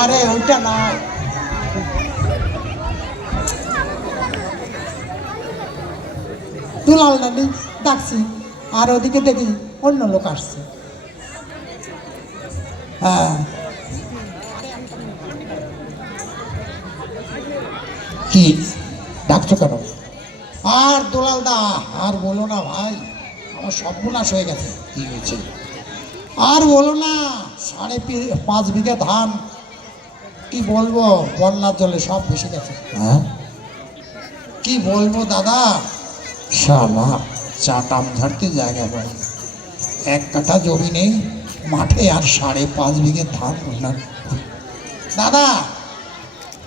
আরে, ওইটা না। দুলাল নানি ডাকছি, আর ওদিকে দেখি অন্য লোক আসছে। হ্যাঁ। কি? ডাকছো কেন? আর দোলাল দা, আর বলো না ভাই, আমার সর্বনাশ হয়ে গেছে। কি হয়েছে? আর বলো না, সাড়ে পাঁচ বিঘা ধান কি বলব? বন্যার জলে সব ভেসে গেছে। হ্যাঁ? কি বলব দাদা? শালা চাটাম ঝাড়তে জায়গা পাই। এক কাঠা জমি নেই মাঠে আর সাড়ে পাঁচ বিঘে ধান বন্যার দাদা!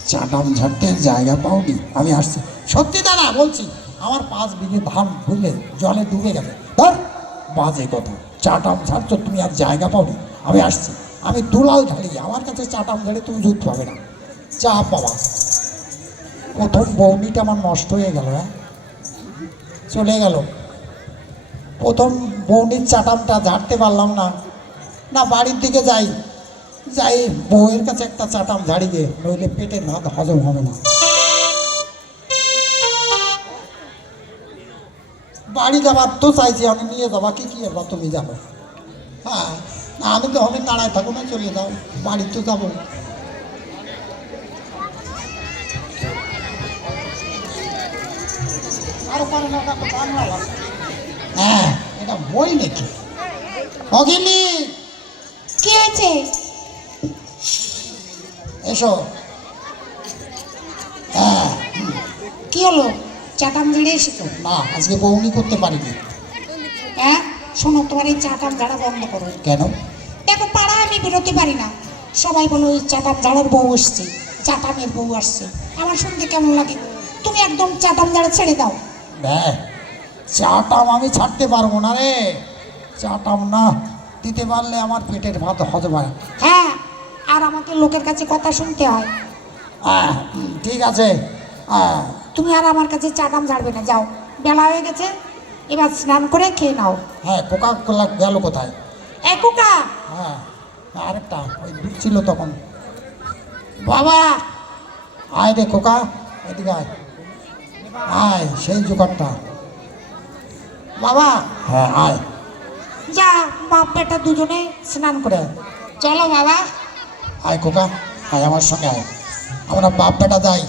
চাটাম ঝাড়তে জায়গা পাওনি আমি আসছি। সত্যি দাদা বলছি আমার পাঁচ বিঘে ধান ভুলে জলে ডুবে গেছে। ধর বাজে কথা। চাটাম ঝাড়ছো তুমি আর জায়গা পাওনি আমি আসছি। আমি দুলাল ঝাড়ি আমার কাছে চাটাম ঝাড়ে তুমি দুধ পাবে না। চা বাবা প্রথম বৌনিটা আমার নষ্ট হয়ে গেল হ্যাঁ? চলে গেল। প্রথম বৌনির চাটামটা ঝাড়তে পারলাম না। না, বাড়ির দিকে যাই। যাই, বউয়ের কাছে একটা চাটাম ঝাড়ি গে নইলে পেটের ভাত হজম হবে না। বাড়ি যাবার তো চাইছি, আমি নিয়ে যাবা, কি কি এবার তুমি যাব হ্যাঁ? না আমি তো আমি দাঁড়ায় থাকো না চলে যাও বাড়ি তো যাব তো। হ্যাঁ এটা বই নাকি? অগিনি কি হয়েছে? এসো। হ্যাঁ কি হলো? চাটাম এসেছ? না আজকে বৌনি করতে পারিনি। শোনো তোমার এই চাটাম ঝাড়া বন্ধ করো। কেন? দেখো পাড়ায় আমি বেরোতে পারি না। সবাই বলো ওই চাটাম ঝাড়ার বউ আসছে চাটামের বউ আসছে। আমার শুনতে কেমন লাগে? তুমি একদম চাটাম ঝাড়া ছেড়ে দাও। দেখ চাটাম আমি ছাড়তে পারব না রে। চাটাম না দিতে পারলে আমার পেটের ভাত হজম হয় হ্যাঁ আর আমাকে লোকের কাছে কথা শুনতে হয়। ঠিক আছে। তুমি আর আমার কাছে চাটাম ঝাড়বে না। যাও বেলা হয়ে গেছে। এবার স্নান করে খেয়ে নাও। হ্যাঁ কোকা কোলা গেল কোথায়? এ কুকা হ্যাঁ আরেকটা ওই ছিল তখন। বাবা! আয় রে খোকা এদিকে আয়। আয় সেই জোগাড়টা। বাবা! হ্যাঁ আয়। যা বাপ বেটা দুজনে স্নান করে। চলো বাবা। আয় খোকা আয় আমার সঙ্গে আয়। আমরা বাপ বেটা যাই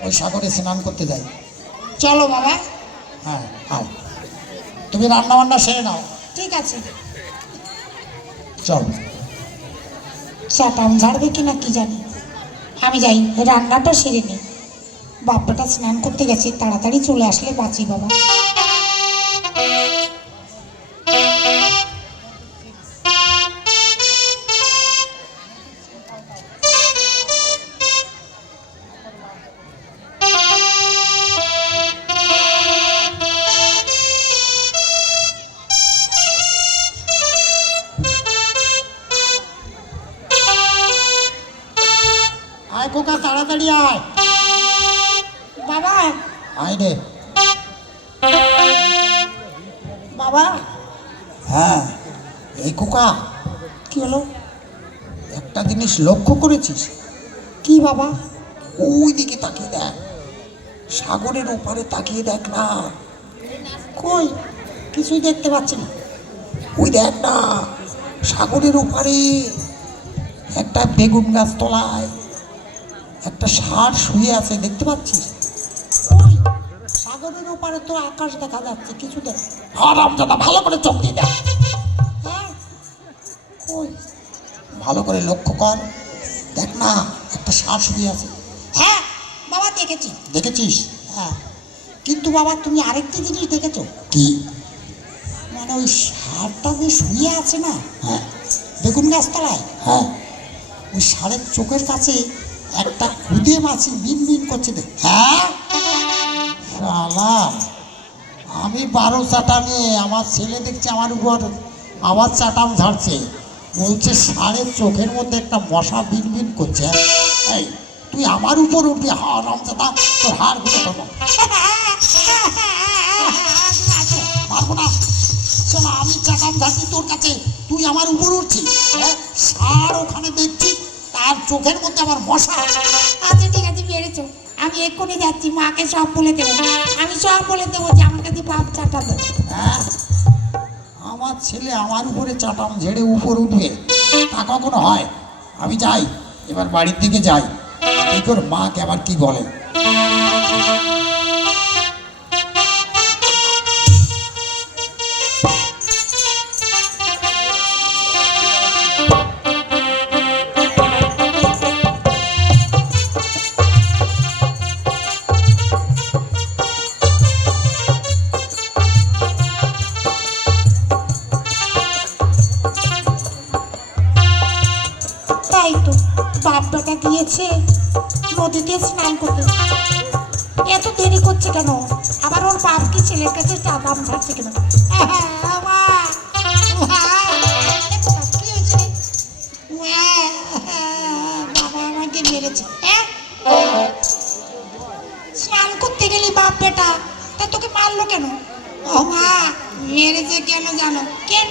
ওই সাগরে স্নান করতে যাই। চলো বাবা। হ্যাঁ আয়। তুমি রান্না বান্না সেরে নাও। ঠিক আছে। চল। চাটান ঝাড়বে কিনা কি জানি। আমি যাই রান্নাটা সেরে নিই বাপ্পাটা স্নান করতে গেছে তাড়াতাড়ি চলে আসলে বাঁচি বাবা। লক্ষ্য করেছিস? কি বাবা? ওই দিকে তাকিয়ে দেখ। সাগরের ওপারে তাকিয়ে দেখ না। কই? কিছুই দেখতে পাচ্ছি না। ওই দেখ না, সাগরের ওপারে একটা বেগুন গাছ তলায় একটা ষাঁড় শুয়ে আছে, দেখতে পাচ্ছিস? কই সাগরের ওপারে তো আকাশ দেখা যাচ্ছে, কিছু দেখ। দাদা ভালো করে চোখ দিয়ে দেখ। হ্যাঁ? ওই ভালো করে লক্ষ্য কর। দেখ না একটা ষাঁড় শুয়ে আছে। হ্যাঁ বাবা দেখেছি। দেখেছিস? হ্যাঁ। কিন্তু বাবা তুমি আরেকটি জিনিস দেখেছ? কি? মানে ওই সারটা যে শুয়ে আছে না হ্যাঁ। বেগুন গাছতলায়? হ্যাঁ। ওই ষাঁড়ের চোখের কাছে একটা খুদে মাছি বিন বিন করছে দেখ। হ্যাঁ? শালা আমি বারো চাটা নিয়ে আমার ছেলে দেখছে আমার উপর আবার চাটাম ঝাড়ছে। বলছে সাড়ে চোখের মধ্যে একটা মশা বিন বিন করছে। এই তুই আমার উপর উঠবি হা রমজাদা তোর হাড় ঘুরে দেবো পারব না। শোনা আমি চাটাম ঝাড়ছি তোর কাছে তুই আমার উপর উঠছিস। হ্যাঁ সার ওখানে দেখছি তার চোখের মধ্যে আমার মশা। আচ্ছা ঠিক আছে বেড়েছো আমি এক্ষুনি যাচ্ছি মাকে সব বলে দেবো। আমি সব বলে দেবো যে আমার কাছে বাপ চাটাবো হ্যাঁ? আমার ছেলে আমার উপরে চাটাম ঝেড়ে উপর উঠবে তা কখনো হয়? আমি যাই, এবার বাড়ির দিকে যাই। এই তোর মাকে আবার কি বলে? তাই তো বাপ বেটা নদীতে স্নান করতে। এত দেরি করছে কেন? আবার ওর বাপ কি ছেলের কাছে চাপাম ছাড়ছে কেন? হয়েছে রে? মা, বাবা আমাকে মেরেছে। হ্যাঁ? স্নান করতে গেলি বাপ বেটা তা তোকে মারলো কেন? ও মা মেরেছে কেন জানো? কেন?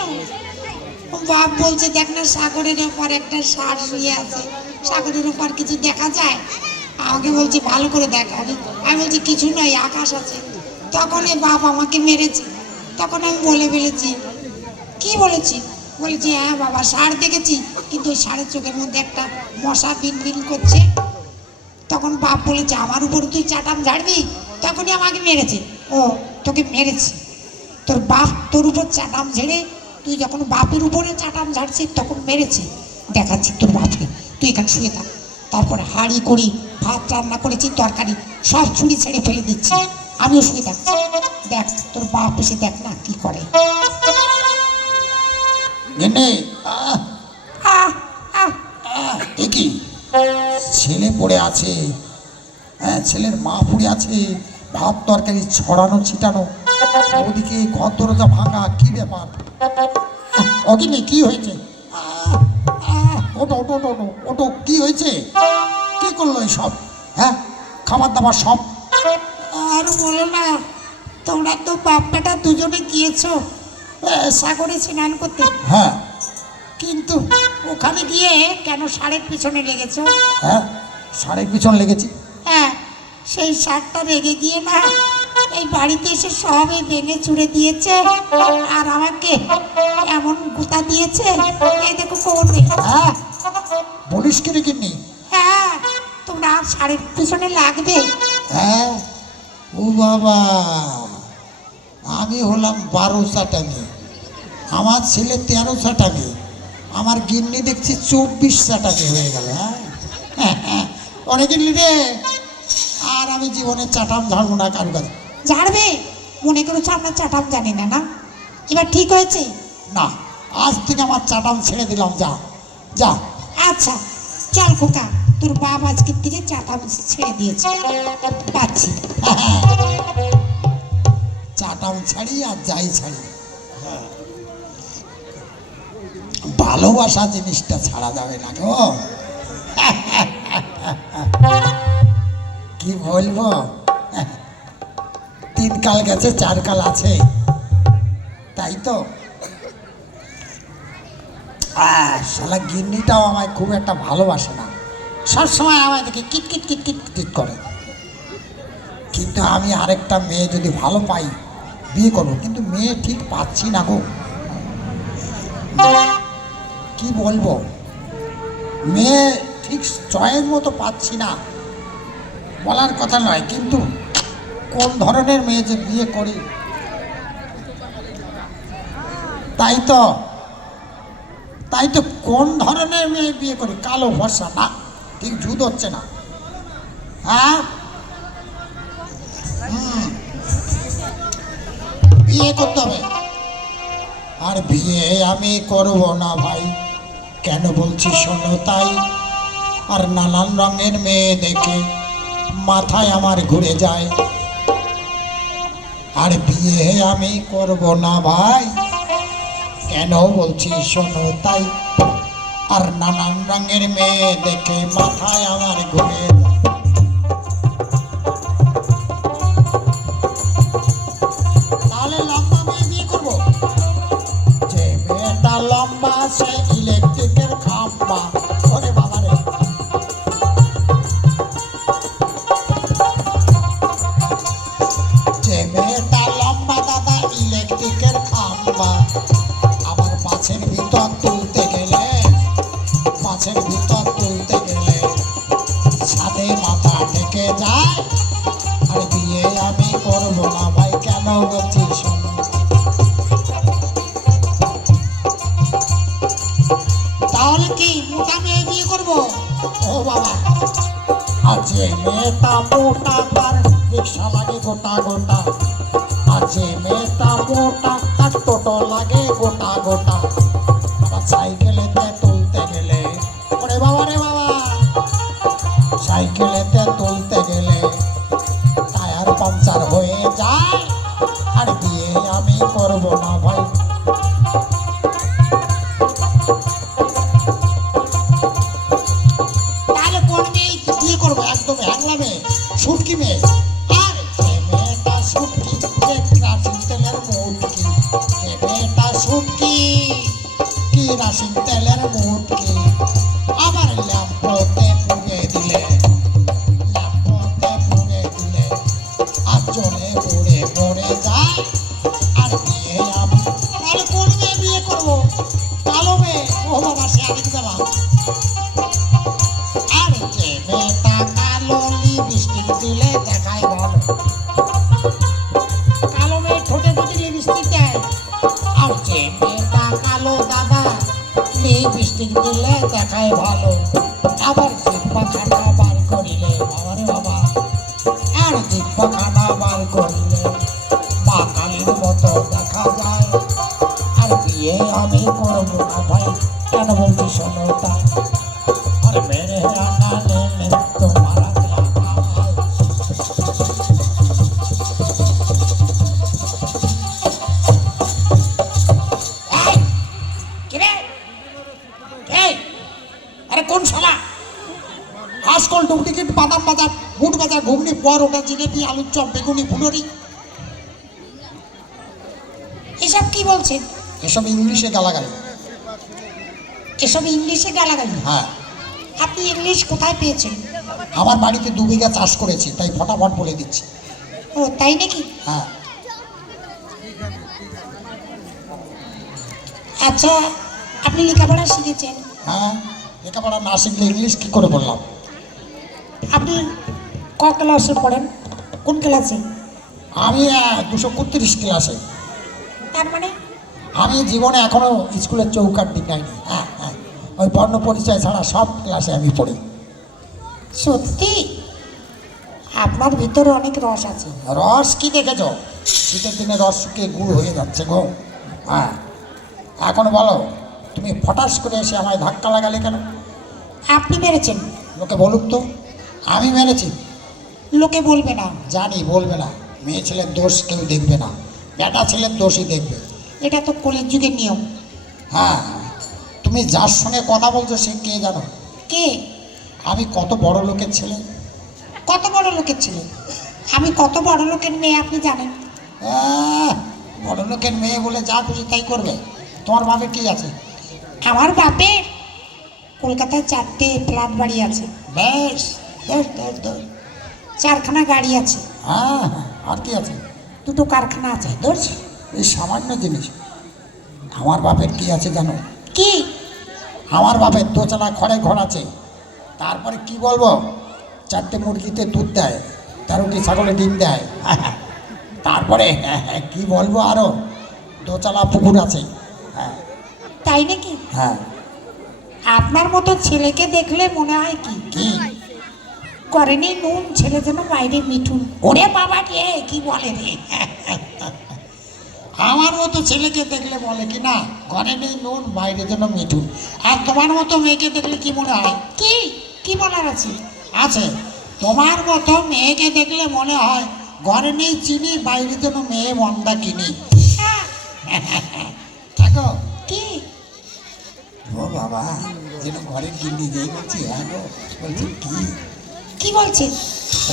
বাপ বলছে, দেখ না সাগরের ওপর একটা ষাঁড় শুয়ে আছে। সাগরের ওপর কিছু দেখা যায়? আমাকে বলছে, ভালো করে দেখ, আমি আমি বলছি, কিছু নয়, আকাশ আছে। তখন এ বাপ আমাকে মেরেছে। তখন আমি বলে ফেলেছি, কি বলেছি? বলেছি হ্যাঁ বাবা ষাঁড় দেখেছি, কিন্তু ওই ষাঁড়ের চোখের মধ্যে একটা মশা বিন বিন করছে। তখন বাপ বলেছে, আমার উপর তুই চাটাম ঝাড়বি? তখনই আমাকে মেরেছে। ও, তোকে মেরেছে। তোর বাপ তোর উপর চাটাম ঝেড়ে তুই যখন বাপের উপরে চাটাম ঝাড়ছিস তখন মেরেছে। দেখাচ্ছি তোর বাপকে। তুই এখানে শুয়ে থাক। তারপরে হাঁড়ি করি ভাত রান্না করেছি তরকারি সব ছুরি ছেড়ে ফেলে দিচ্ছি। আমিও শুয়ে থাকছি দেখ তোর বাপ এসে দেখ না কি করে। কি? ছেলে পড়ে আছে। হ্যাঁ ছেলের মা পড়ে আছে। ভাত তরকারি ছড়ানো ছিটানো। ওদিকে ঘর দরজা ভাঙা কি ব্যাপার? অগিনি কি হয়েছে? ওটো ওটো ওটো ওটো কি হয়েছে? কি করল সব হ্যাঁ খাবার দাবার সব? আর বলো না তোমরা তো বাপ বেটা দুজনে গিয়েছো সাগরে স্নান করতে। হ্যাঁ। কিন্তু ওখানে গিয়ে কেন ষাঁড়ের পিছনে লেগেছো? হ্যাঁ সাড়ে পিছন লেগেছি। হ্যাঁ সেই শাকটা রেগে গিয়ে না এই বাড়িতে এসে সবে ভেঙে চুড়ে দিয়েছে আর আমাকে এমন গুতা দিয়েছে। এই দেখো করবে হ্যাঁ। বলিস কি রে কিন্নি হ্যাঁ তোমরা শাড়ির পিছনে লাগবে। হ্যাঁ? ও বাবা। আমি হলাম বারো চাটামি আমার ছেলে তেরো চাটামি আমার গিন্নি দেখছি চব্বিশ চাটামি হয়ে গেল হ্যাঁ? অনেক রে আর আমি জীবনে চাটাম ঝাড়বো না কারও কাছে। ঝাড়বে মনে করেছ আমরা চাটাম জানি না না? এবার ঠিক হয়েছে? না আজ থেকে আমার চাটাম ছেড়ে দিলাম যা যা। আচ্ছা চল খোকা তোর বাপ আজকের থেকে চাটাম ছেড়ে দিয়েছে। পাচ্ছি। চাটাম ছাড়ি আর যাই ছাড়ি। ভালোবাসা জিনিসটা ছাড়া যাবে না গো। কি বলব? তিন কাল গেছে, চার কাল আছে। তাই তো? শালা গিন্নিটাও আমায় খুব একটা ভালোবাসে না। সবসময় আমায় দেখে কিট কিট কিট কিট কিট করে। কিন্তু আমি আরেকটা মেয়ে যদি ভালো পাই, বিয়ে করব। কিন্তু মেয়ে ঠিক পাচ্ছি না গো। কি বলব? মেয়ে ঠিক চয়ের মতো পাচ্ছি না। বলার কথা নয়, কিন্তু কোন ধরনের মেয়ে যে বিয়ে করি? তাই তো তাই তো কোন ধরনের মেয়ে বিয়ে করি? কালো ভরসা না, ঠিক জুদ হচ্ছে না। হ্যাঁ। বিয়ে করতে হবে। আর বিয়ে আমি করব না ভাই। কেন বলছি শোনো তাই? আর নানান রঙের মেয়ে দেখে মাথায় আমার ঘুরে যায়। আর বিয়ে আমি করব না ভাই। কেন বলছি শোনো তাই। আর নানান রঙের মেয়ে দেখে মাথায় আমার ঘুরে লাগে গোটা গোটা। Thank. বুট বাজার ঘুগনি পরোটা জিলেপি আলুর চপ বেগুনি ফুলরি এসব কি বলছেন? এসব ইংলিশে গালাগালি। এসব ইংলিশে গালাগালি? হ্যাঁ। আপনি ইংলিশ কোথায় পেয়েছেন? আমার বাড়িতে দু বিঘা চাষ করেছি তাই ফটাফট বলে দিচ্ছি। ও তাই নাকি? হ্যাঁ। আচ্ছা আপনি লেখাপড়া শিখেছেন? হ্যাঁ লেখাপড়া না শিখলে ইংলিশ কী করে বললাম? আপনি ক ক্লাসে পড়েন? কোন ক্লাসে? আমি দুশো একত্রিশ ক্লাসে। তার মানে? আমি জীবনে এখনও স্কুলের চৌকাট ডিঙাইনি হ্যাঁ হ্যাঁ। ওই বর্ণ পরিচয় ছাড়া সব ক্লাসে আমি পড়ি। সত্যি? আপনার ভিতরে অনেক রস আছে। রস কি দেখেছ? শীতের দিনে রস শুকিয়ে গুড় হয়ে যাচ্ছে গো। হ্যাঁ। এখন বলো তুমি ফটাস করে এসে আমায় ধাক্কা লাগালে কেন? আপনি মেরেছেন। লোকে বলুক তো আমি মেরেছি। লোকে বলবে না জানি বলবে না। মেয়ে ছেলের দোষ কেউ দেখবে না। বেটা ছেলের দোষই দেখবে। এটা তো কলের যুগের নিয়ম। হ্যাঁ তুমি যার সঙ্গে কথা বলছো সে কে জানো? কে? আমি কত বড় লোকের ছেলে। কত বড় লোকের ছেলে? আমি কত বড় লোকের মেয়ে আপনি জানেন? বড় লোকের মেয়ে বলে যা খুশি তাই করবে। তোমার ভাবে কি আছে? আমার বাপের কলকাতায় চারটে ফ্ল্যাট বাড়ি আছে। বেশ বেশ বেশ বেশ। চারখানা গাড়ি আছে। হ্যাঁ হ্যাঁ, আর কি আছে? দুটো কারখানা আছে ধরছি। এই সামান্য জিনিস। আমার বাপের কি আছে জানো? কি? আমার বাপের দোচালা ঘরে ঘর আছে। তারপরে কি বলব? চারটে মুরগিতে দুধ দেয় তেরোটি ছাগলে ডিম দেয়। তারপরে কি বলব আরও? দোচালা পুকুর আছে। হ্যাঁ। তাই নাকি? হ্যাঁ। আপনার মতো ছেলেকে দেখলে মনে হয় কি? কি? করেনি নুন ছেলে যেন বাইরে মিঠুন। ওরে বাবা রে কি বলে রে? আমার মতো ছেলেকে দেখলে বলে কি না ঘরে নেই নুন বাইরে যেন মিঠুন। আর তোমার মতো মেয়েকে দেখলে কি মনে হয়? কি? কি বলার আছে? আছে। তোমার মতো মেয়েকে দেখলে মনে হয় ঘরে নেই চিনি বাইরে যেন মেয়ে মন্দা কিনি। দেখো কি? ও বাবা যেন ঘরের গিন্নি যেই বলছি হ্যাঁ বলছি কি? কি বলছেন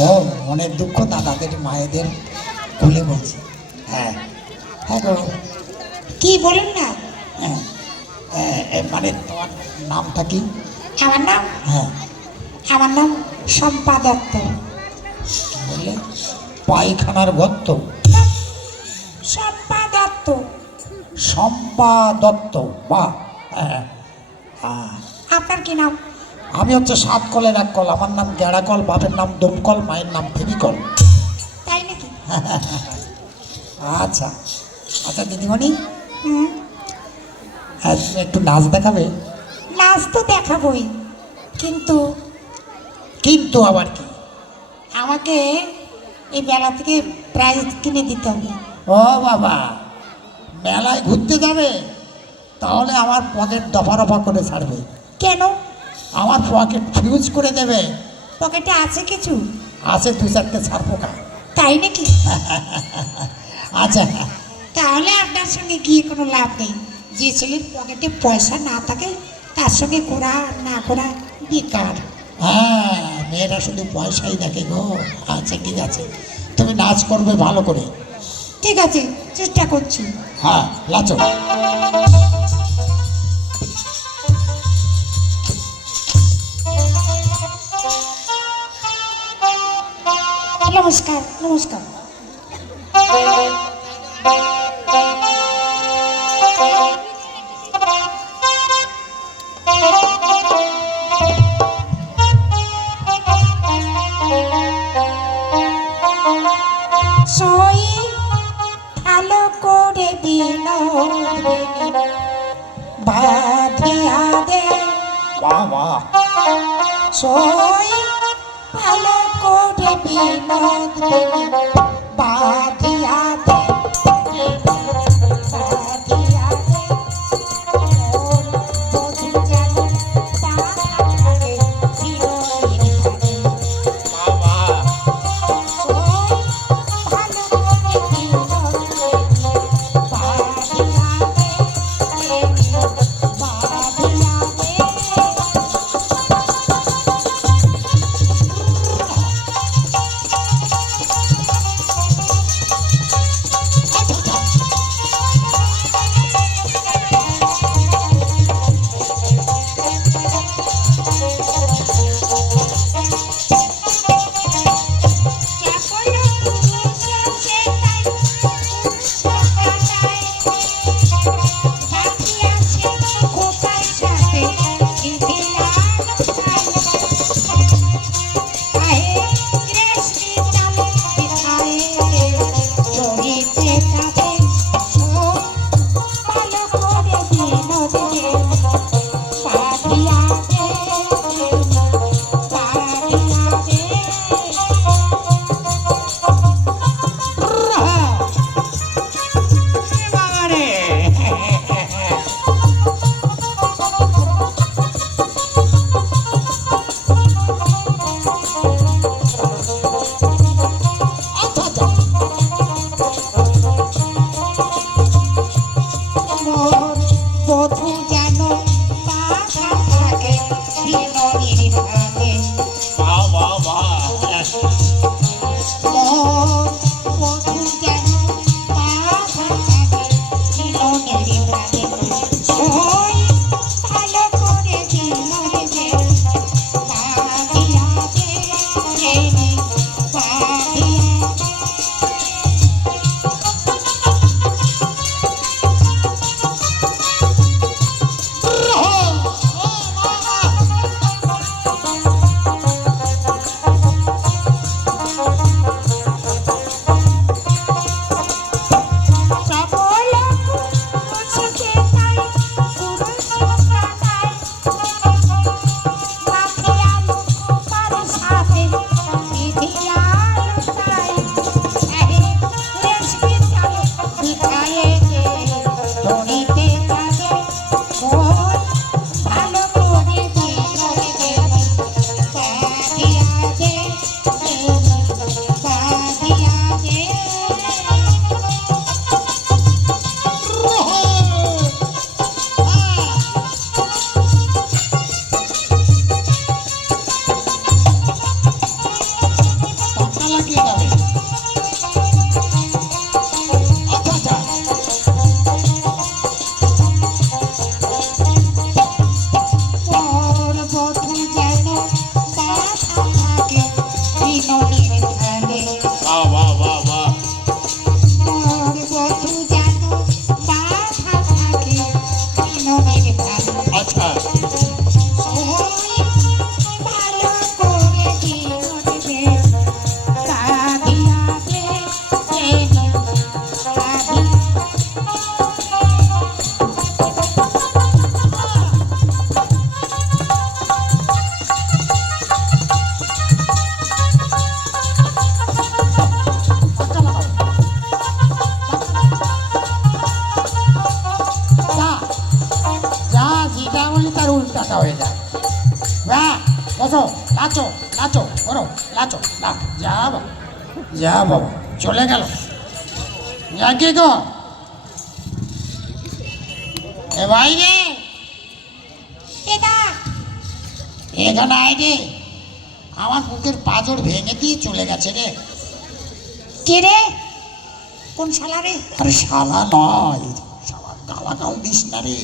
ও মনের দুঃখ দাদাদের মায়েদের খুলে বলছি। হ্যাঁ। হ্যাঁ গো কি বলেন না? হ্যাঁ। মানে তোমার নামটা কি? আমার নাম? হ্যাঁ। আমার নাম শম্পা দত্ত। বললে পায়খানার গত্ত শম্পা দত্ত। শম্পা দত্ত বা হ্যাঁ। হ্যাঁ। আপনার কি নাম? আমি হচ্ছে সাত কলের এক কল আমার নাম গেড়াকল বাপের নাম দমকল মায়ের নাম ফেবিকল তাই নাকি? আচ্ছা আচ্ছা দিদিমণি। হ্যাঁ একটু নাচ দেখাবে? নাচ তো দেখাবই কিন্তু কিন্তু আবার কি? আমাকে এই মেলা থেকে প্রাইজ কিনে দিতে হবে। ও বাবা মেলায় ঘুরতে যাবে? তাহলে আমার পদের দফা রফা করে ছাড়বে। কেন? আমার পকেট ফিউজ করে দেবে। পকেটে আছে কিছু? আছে দু চারটে ছাড় পোকা তাই নাকি? আচ্ছা। তাহলে আপনার সঙ্গে গিয়ে কোনো লাভ নেই। যে ছেলের পকেটে পয়সা না থাকে তার সঙ্গে ঘোরা না ঘোরা বেকার। হ্যাঁ মেয়েরা শুধু পয়সাই দেখে গো। আচ্ছা ঠিক আছে। তুমি নাচ করবে ভালো করে। ঠিক আছে চেষ্টা করছি। হ্যাঁ লাচো নমস্কার নমস্কার। যা বাবা চলে গেল। যা কে গো? এ ভাই রে। এখানে আয় রে। আমার বুকের পাঁজর ভেঙে দিয়ে চলে গেছে রে। কে রে? কোন শালা রে? আরে শালা নয়। শালা গালাগাল দিস না রে।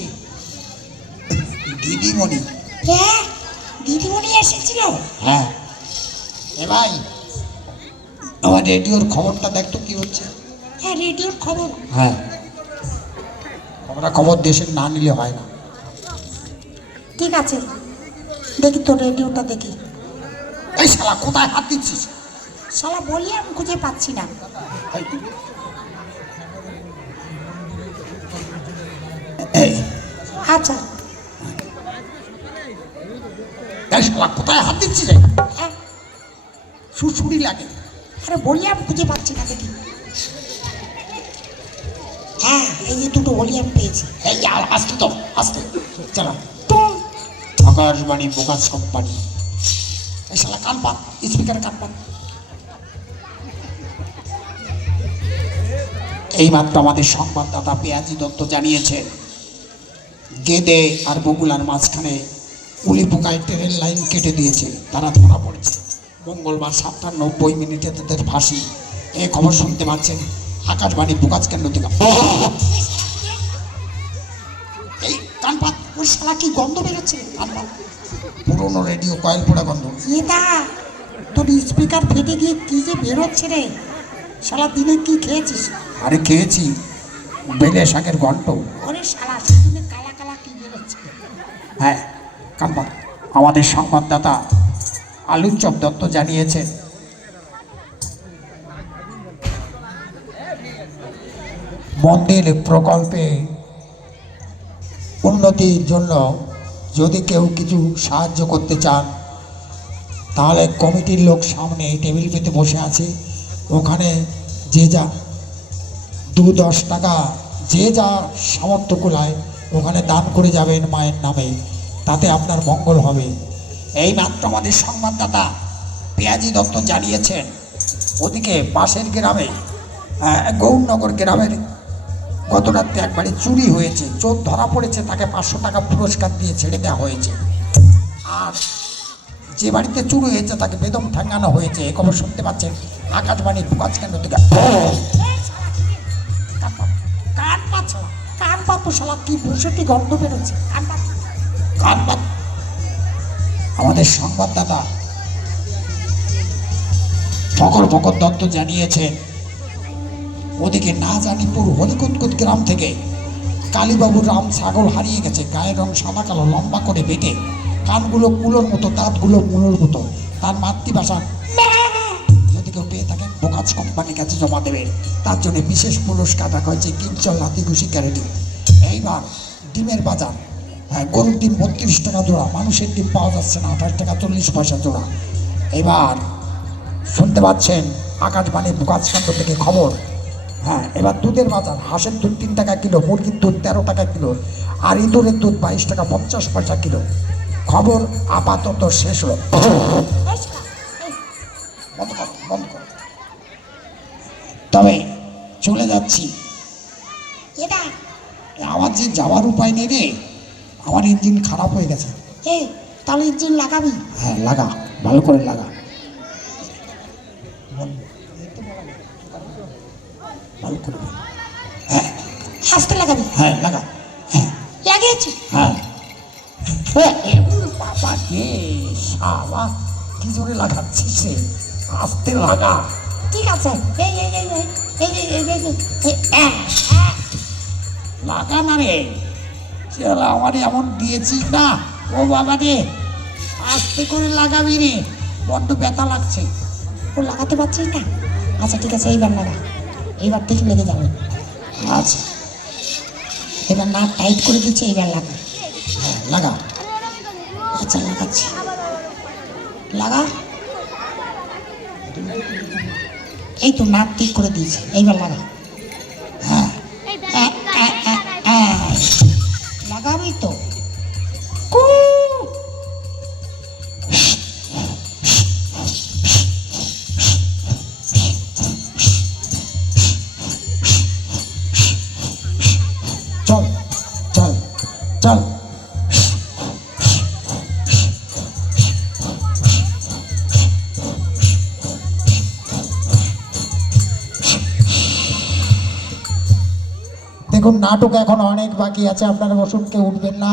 দিদিমণি। হ্যাঁ দিদিমণি এসেছিল? হ্যাঁ। এ ভাই আমার রেডিওর খবরটা দেখতো কি হচ্ছে। হ্যাঁ রেডিওর খবর। হ্যাঁ। আমরা খবর দেশের না নিলে হয় না। ঠিক আছে। দেখি তো রেডিওটা দেখি। এই শালা কোথায় হাত দিচ্ছিস? শালা বলি আমি খুঁজে পাচ্ছি না। আচ্ছা। এই শালা কোথায় হাত দিচ্ছিস? রে হ্যাঁ। সুসুরি লাগে। আরে বলি আমি খুঁজে পাচ্ছি না দেখি। হ্যাঁ এই যে দুটো বলি আমি পেয়েছি। এই আর আসতে তো আসতে। চলো। আকাশবাণী বোকাস কোম্পানি। এই শালা কান পাত স্পিকারে কান এইমাত্র আমাদের সংবাদদাতা পেঁয়াজি দত্ত জানিয়েছে গেদে আর বগুলার মাঝখানে উলি পোকায় ট্রেন লাইন কেটে দিয়েছে তারা ধরা পড়েছে। মঙ্গলবার সাতটা নব্বই মিনিটে তাদের ফাঁসি। এই খবর শুনতে পাচ্ছেন আকাশবাণী বোকাজ কেন্দ্র থেকে। এই কান পাত ওই শালা কি গন্ধ বেরোচ্ছে? কান পাত পুরোনো রেডিও কয়েল পোড়া গন্ধ এটা তোর স্পিকার ফেটে গিয়ে কি যে বেরোচ্ছে রে? শালা দিনে কি খেয়েছিস? আরে খেয়েছি বেলে শাকের ঘন্ট। ওরে শালা কালা কালা কি বেরোচ্ছে? হ্যাঁ কাম্পা আমাদের সংবাদদাতা আলুচপ দত্ত জানিয়েছে। মন্দির প্রকল্পে উন্নতির জন্য যদি কেউ কিছু সাহায্য করতে চান, তাহলে কমিটির লোক সামনে টেবিল পেতে বসে আছে। ওখানে যে যা দু দশ টাকা যে যা সামর্থ্য কুলায়, ওখানে দান করে যাবেন মায়ের নামে। তাতে আপনার মঙ্গল হবে। এই মাত্র আমাদের সংবাদদাতা পেঁয়াজি দত্ত জানিয়েছেন ওদিকে পাশের গ্রামে গৌরনগর গ্রামের গত রাত্রে একবারে চুরি হয়েছে চোর ধরা পড়েছে তাকে পাঁচশো টাকা পুরস্কার দিয়ে ছেড়ে দেওয়া হয়েছে। আর যে বাড়িতে চুরি হয়েছে তাকে বেদম ঠাঙ্গানো হয়েছে এ খবর শুনতে পাচ্ছেন আকাশবাণীর বুকাজ কেন্দ্র থেকে। কান পাচ্ছ কান পাতো শালা কি বসেটি গন্ধ বেরোচ্ছে? কান পাচ্ছ কানবাদ আমাদের সংবাদদাতা ফকর ফকর দত্ত জানিয়েছেন, ওদিকে না জানিপুর হরিকুতকুত গ্রাম থেকে কালীবাবুর রাম ছাগল হারিয়ে গেছে, গায়ের রং সাদা কালো, লম্বা করে বেটে, কানগুলো কুলোর মতো, দাঁতগুলো মুলোর মতো। তার মাতৃভাষা যদি কেউ পেয়ে থাকেন, বোকাজ কোম্পানির কাছে জমা দেবেন। তার জন্য বিশেষ পুরস্কার রাখা হয়েছে কিঞ্চল হাতি নাতিঘুষি ক্যারেটি। এইবার ডিমের বাজার। গরুর ডিম বত্রিশ টাকা জোড়া মানুষের ডিম পাওয়া যাচ্ছে না আঠাশ টাকা চল্লিশ পয়সা জোড়া। এবার শুনতে পাচ্ছেন আকাশবাণী বোকাজ কেন্দ্র থেকে খবর। হ্যাঁ এবার দুধের বাজার হাঁসের দুধ তিন টাকা কিলো মুরগির দুধ তেরো টাকা কিলো আর ইঁদুরের দুধ বাইশ টাকা পঞ্চাশ পয়সা কিলো। খবর আপাতত শেষ হলো। এই শালা, এই, বন্ধ কর বন্ধ কর। তবে চলে যাচ্ছি। আমার যে যাওয়ার উপায় নেই রে। আমার ইঞ্জিন খারাপ হয়ে গেছে এই তাহলে ইঞ্জিন লাগাবি হ্যাঁ লাগা ভালো করে লাগা ভালো করে হ্যাঁ হাসতে লাগাবি হ্যাঁ লাগা হ্যাঁ লাগিয়েছি হ্যাঁ বাবা রে শালা কি জোরে লাগাচ্ছিস আস্তে লাগা ঠিক আছে এই এই এই এই এই এই এই এই। লাগা না রে শালা আমার এমন দিয়েছিস না? ও বাবা রে, আস্তে করে লাগাবি রে। বড্ড ব্যথা লাগছে। ও লাগাতে পারছিস না? আচ্ছা ঠিক আছে, এইবার লাগা। এইবার ঠিক লেগে যাবে। আচ্ছা। এবার না টাইট করে দিচ্ছে, এইবার লাগা। হ্যাঁ লাগা। আচ্ছা লাগাচ্ছি। লাগা। এই তো নাক ঠিক করে দিয়েছে। এইবার লাগা। নাটক এখন অনেক বাকি আছে আপনারা বসুন কেউ উঠবেন না।